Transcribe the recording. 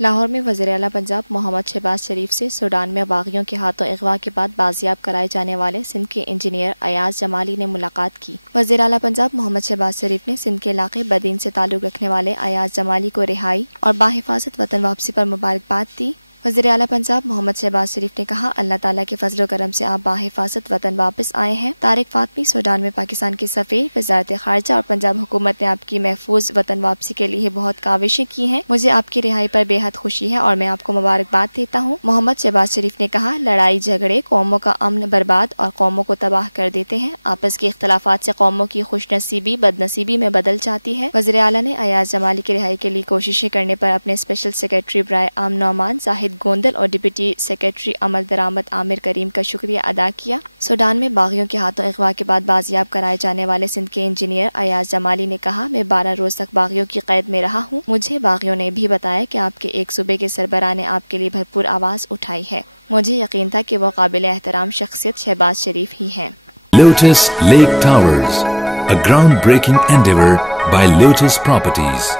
لاہور میں وزیر اعلیٰ پنجاب محمد شہباز شریف سے سوڈان میں باغیوں کے ہاتھوں اغوا کے بعد بازیاب کرائے جانے والے سندھ کے انجینئر ایاز جمالی نے ملاقات کی۔ وزیر اعلیٰ پنجاب محمد شہباز شریف نے سندھ کے علاقے بدین سے تعلق رکھنے والے ایاز جمالی کو رہائی اور بحفاظت وطن واپسی پر مبارکباد دی۔ وزیر اعلیٰ پنجاب محمد شہباز شریف نے کہا، اللہ تعالیٰ کے فضل و کرم سے آپ بحفاظت وطن واپس آئے ہیں۔ طارق فاطمی، سوڈان میں پاکستان کے سفیر، وزارت خارجہ اور پنجاب حکومت نے آپ کی محفوظ وطن واپسی کے لیے بہت کاوشیں کی ہیں۔ مجھے آپ کی رہائی پر بے حد خوشی ہے اور میں آپ کو مبارکباد دیتا ہوں۔ محمد شہباز شریف نے کہا، لڑائی جھگڑے قوموں کا امن برباد اور قوموں کو تباہ کر دیتے ہیں۔ آپس کے اختلافات سے قوموں کی خوش نصیبی بد نصیبی میں بدل جاتی ہے۔ وزیر اعلیٰ نے ایاز جمالی کی رہائی کے لیے کوششیں کرنے پر اپنے اسپیشل سیکرٹری برائے امن و امان زاہد گوندل اور ڈپٹی سیکرٹری عمل درآمد عامر کریم کا شکریہ ادا کیا۔ سوڈان میں باغیوں کے ہاتھوں اغوا کے بعد بازیاب کرائے جانے والے سندھ کے انجینئر ایاز جمالی نے کہا، میں 12 روز تک باغیوں کی قید میں رہا ہوں۔ مجھے باغیوں نے بھی بتایا کہ آپ کے ایک صوبے کے سربراہ نے آپ کے لیے بھرپور آواز اٹھائی ہے۔ مجھے یقین تھا کہ وہ قابل احترام شخصیت شہباز شریف ہی ہیں۔ Lotus Lake Towers, a groundbreaking endeavor by Lotus Properties.